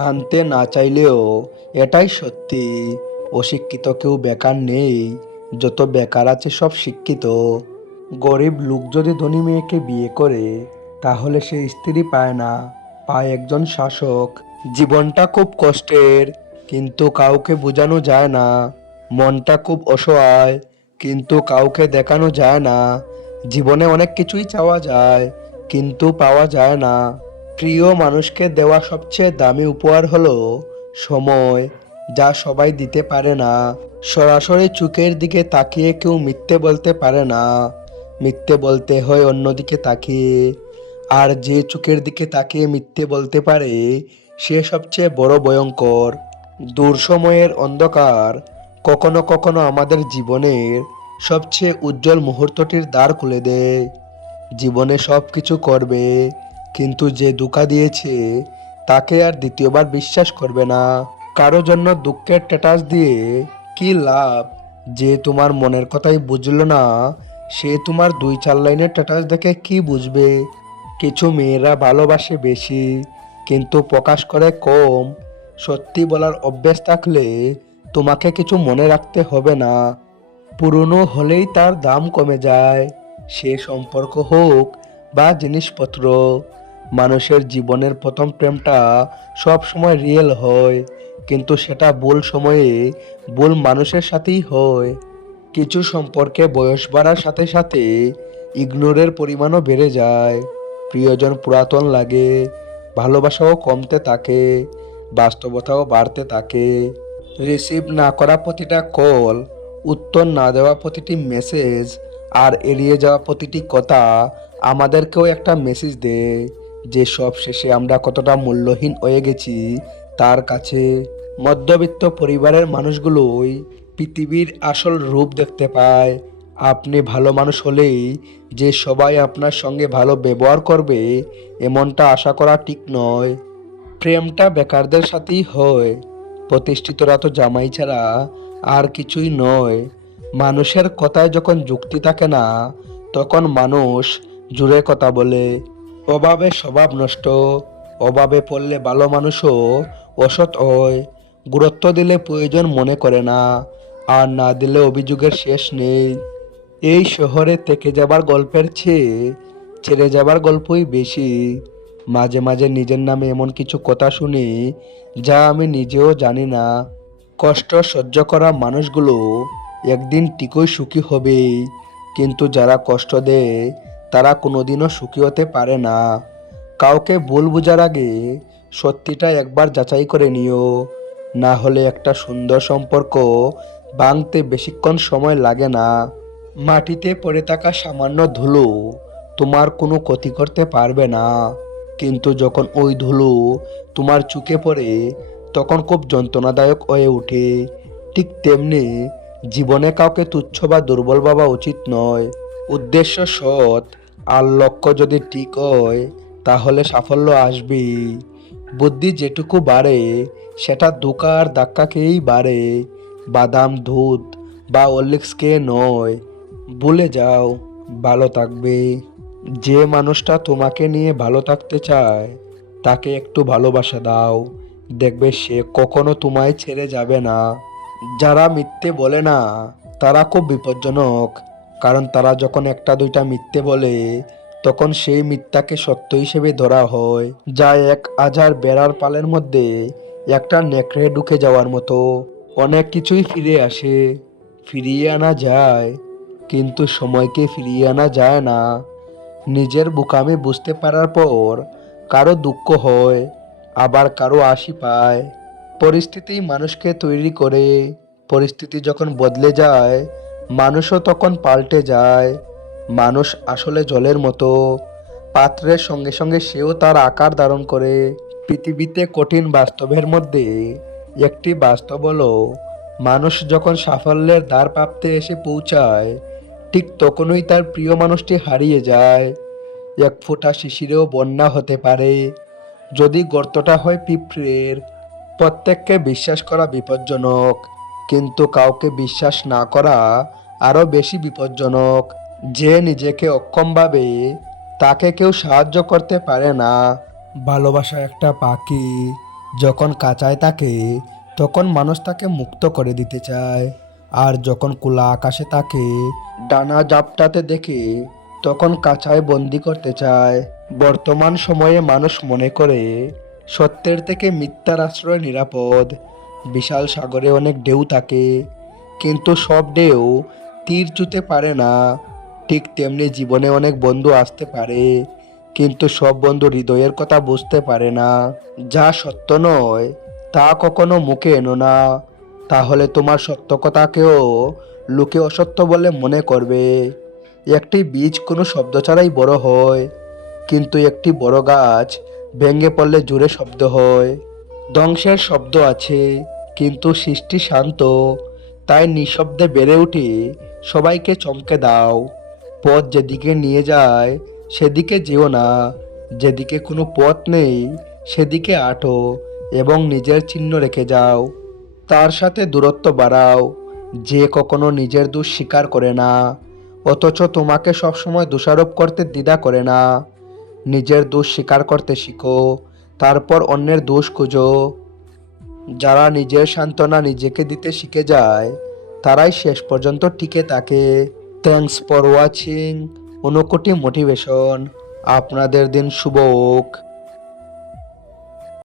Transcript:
মানতে না চাইলেও এটাই সত্যি। অশিক্ষিত কেউ বেকার নেই, যত বেকার আছে সব শিক্ষিত। গরিব লোক যদি ধনী মেয়েকে বিয়ে করে, তাহলে সে স্ত্রী পায় না, পায় একজন শাসক। জীবনটা খুব কষ্টের, কিন্তু কাউকে বোঝানো যায় না। মনটা খুব অসহায়, কিন্তু কাউকে দেখানো যায় না। জীবনে অনেক কিছুই চাওয়া যায়, কিন্তু পাওয়া যায় না। প্রিয় মানুষকে দেওয়া সবচেয়ে দামি উপহার হলো সময়, যা সবাই দিতে পারে না। সরাসরি চোখের দিকে তাকিয়ে কেউ মিথ্যে বলতে পারে না। মিথ্যে বলতে হয় অন্যদিকে তাকিয়ে। আর যে চোখের দিকে তাকিয়ে মিথ্যে বলতে পারে, সে সবচেয়ে বড় ভয়ঙ্কর। দূর সময়ের অন্ধকার কখনো কখনো আমাদের জীবনের সবচেয়ে উজ্জ্বল মুহূর্তটির দ্বার খুলে দেয়। জীবনে সব কিছু করবে। কিন্তু যে দুঃখা দিয়েছে, তাকে আর দ্বিতীয়বার বিশ্বাস করবে না। কারও জন্য দুঃখের স্ট্যাটাস দিয়ে কি লাভ? যে তোমার মনের কথাই বুঝলো না, সে তোমার দুই চার লাইনের স্ট্যাটাস দেখে কি বুঝবে? কিছু মেয়েরা ভালোবাসে বেশি, কিন্তু প্রকাশ করে কম। সত্যি বলার অভ্যেস থাকলে তোমাকে কিছু মনে রাখতে হবে না। পুরনো হলেই তার দাম কমে যায়। সে সম্পর্ক হোক বা জিনিসপত্র মানুষের জীবনের প্রথম প্রেমটা সব সময় রিয়েল হয়। কিন্তু সেটা ভুল সময়ে ভুল মানুষের সাথেই হয়। কিছু সম্পর্কে বয়স বাড়ার সাথে সাথে ইগনোরের পরিমাণও বেড়ে যায়। প্রিয়জন পুরাতন লাগে, ভালোবাসাও কমতে থাকে, বাস্তবতাও বাড়তে থাকে। রিসিভ না করা প্রতিটা কল উত্তর না দেওয়া প্রতিটি মেসেজ আর এড়িয়ে যাওয়া প্রতিটি কথা আমাদেরকেও একটা মেসেজ দেয়। যে সব শেষে আমরা কতটা মূল্যহীন হয়ে গেছি, তার কাছে মধ্যবিত্ত পরিবারের মানুষগুলোই পৃথিবীর আসল রূপ দেখতে পায়। আপনি ভালো মানুষ হলেই যে সবাই আপনার সঙ্গে ভালো ব্যবহার করবে, এমনটা আশা করা ঠিক নয়। প্রেমটা বেকারদের সাথেই হয়। প্রতিষ্ঠিতরা তো জামাই ছাড়া আর কিছুই নয়। মানুষের কথায় যখন যুক্তি থাকে না, তখন মানুষ জুড়ে কথা বলে। অভাবে স্বভাব নষ্ট, অভাবে পড়লে ভালো মানুষও অসৎ হয়। গুরুত্ব দিলে প্রয়োজন মনে করে না, আর না দিলে অভিযোগের শেষ নেই। এই শহরে থেকে যাবার গল্পের চেয়ে ছেড়ে যাবার গল্পই বেশি। মাঝে মাঝে নিজের নামে এমন কিছু কথা শুনি যা আমি নিজেও জানি না। কষ্ট সহ্য করা মানুষগুলো একদিন ঠিকই সুখী হবেই, কিন্তু যারা কষ্ট দেয় তারা কোনোদিনও সুখী হতে পারে না। কাউকে ভুল বোঝার আগে সত্যিটা একবার যাচাই করে নিও। না হলে একটা সুন্দর সম্পর্ক ভাঙতে বেশিক্ষণ সময় লাগে না। মাটিতে পড়ে থাকা সামান্য ধুলো তোমার কোনো ক্ষতি করতে পারবে না। কিন্তু যখন ওই ধুলো তোমার চুকে পড়ে, তখন খুব যন্ত্রণাদায়ক হয়ে ওঠে। ঠিক তেমনি জীবনে কাউকে তুচ্ছ বা দুর্বল ভাবা উচিত নয়। উদ্দেশ্য সৎ আর লক্ষ্য যদি ঠিক হয়, তাহলে সাফল্য আসবেই। বুদ্ধি যেটুকু বাড়ে, সেটা দুকার আর ধাক্কা খেয়েই বাড়ে। বাদাম, দুধ বা অলিক্স খেয়ে নয়, ভুলে যাও, ভালো থাকবে। যে মানুষটা তোমাকে নিয়ে ভালো থাকতে চায়, তাকে একটু ভালোবাসা দাও। দেখবে সে কখনো তোমায় ছেড়ে যাবে না। যারা মিথ্যে বলে না, তারা খুব বিপজ্জনক। কারণ তারা যখন একটা দুইটা মিথ্যে বলে, তখন সেই মিথ্যাকে সত্য হিসেবে ধরা হয়। যা এক হাজার বেড়ার পালের মধ্যে একটা নেকড়ে ঢুকে যাওয়ার মতো। অনেক কিছুই ফিরে আসে, ফিরিয়ে আনা যায়, কিন্তু সময়কে ফিরিয়ে আনা যায় না। নিজের বোকামি বুঝতে পারার পর কারও দুঃখ হয়, আবার কারও আশি পায়। পরিস্থিতি মানুষকে তৈরি করে, পরিস্থিতি যখন বদলে যায় মানুষও তখন পাল্টে যায়। মানুষ আসলে জলের মতো। পাত্রের সঙ্গে সঙ্গে সেও তার আকার ধারণ করে। পৃথিবীতে কঠিন বাস্তবের মধ্যে একটি বাস্তব হলো, মানুষ যখন সাফল্যের দ্বার প্রাপ্তে এসে পৌঁছায়, ঠিক তখনই তার প্রিয় মানুষটি হারিয়ে যায়। এক ফোঁটা শিশিরেও বন্যা হতে পারে। যদি গর্তটা হয় পিঁপড়ের, প্রত্যেককে বিশ্বাস করা বিপজ্জনক। কিন্তু কাউকে বিশ্বাস না করা আরও বেশি বিপজ্জনক। যে নিজেকে অক্ষম ভাবে, তাকে কেউ সাহায্য করতে পারে না। ভালোবাসা একটা পাখি, যখন কাঁচায় থাকে, তখন মানুষ তাকে মুক্ত করে দিতে চায়। আর যখন খোলা আকাশে তাকে ডানা জাপটাতে দেখে, তখন কাঁচায় বন্দি করতে চায়। বর্তমান সময়ে মানুষ মনে করে, সত্যের থেকে মিথ্যার আশ্রয় নিরাপদ। বিশাল সাগরে অনেক ঢেউ থাকে, কিন্তু সব ঢেউ তীর চুতে পারে না। ঠিক তেমনি জীবনে অনেক বন্ধু আসতে পারে, কিন্তু সব বন্ধু হৃদয়ের কথা বুঝতে পারে না। যা সত্য নয়, তা কখনো মুখে এনো না। তাহলে তোমার সত্য কথাকেও লোকে অসত্য বলে মনে করবে। একটি বীজ কোনো শব্দ ছাড়াই বড় হয়, কিন্তু একটি বড় গাছ ভেঙে পড়লে জোরে শব্দ হয়। ধ্বংসের শব্দ আছে, কিন্তু সৃষ্টি শান্ত। তাই নিঃশব্দে বেড়ে উঠে সবাইকে চমকে দাও। পথ যেদিকে নিয়ে যায়, সেদিকে যেও না। যেদিকে কোনো পথ নেই, সেদিকে আটো এবং নিজের চিহ্ন রেখে যাও। তার সাথে দূরত্ব বাড়াও। যে কখনো নিজের দোষ স্বীকার করে না, অথচ তোমাকে সবসময় দোষারোপ করতে দ্বিধা করে না। নিজের দোষ স্বীকার করতে শিখো। তারপর অন্যের দোষ খুঁজো। যারা নিজের সান্ত্বনা নিজেকে দিতে শিখে যায়, তারাই শেষ পর্যন্ত টিকে থাকে। Thanks for watching Anukoti motivation আপনাদের দিন শুভ হোক।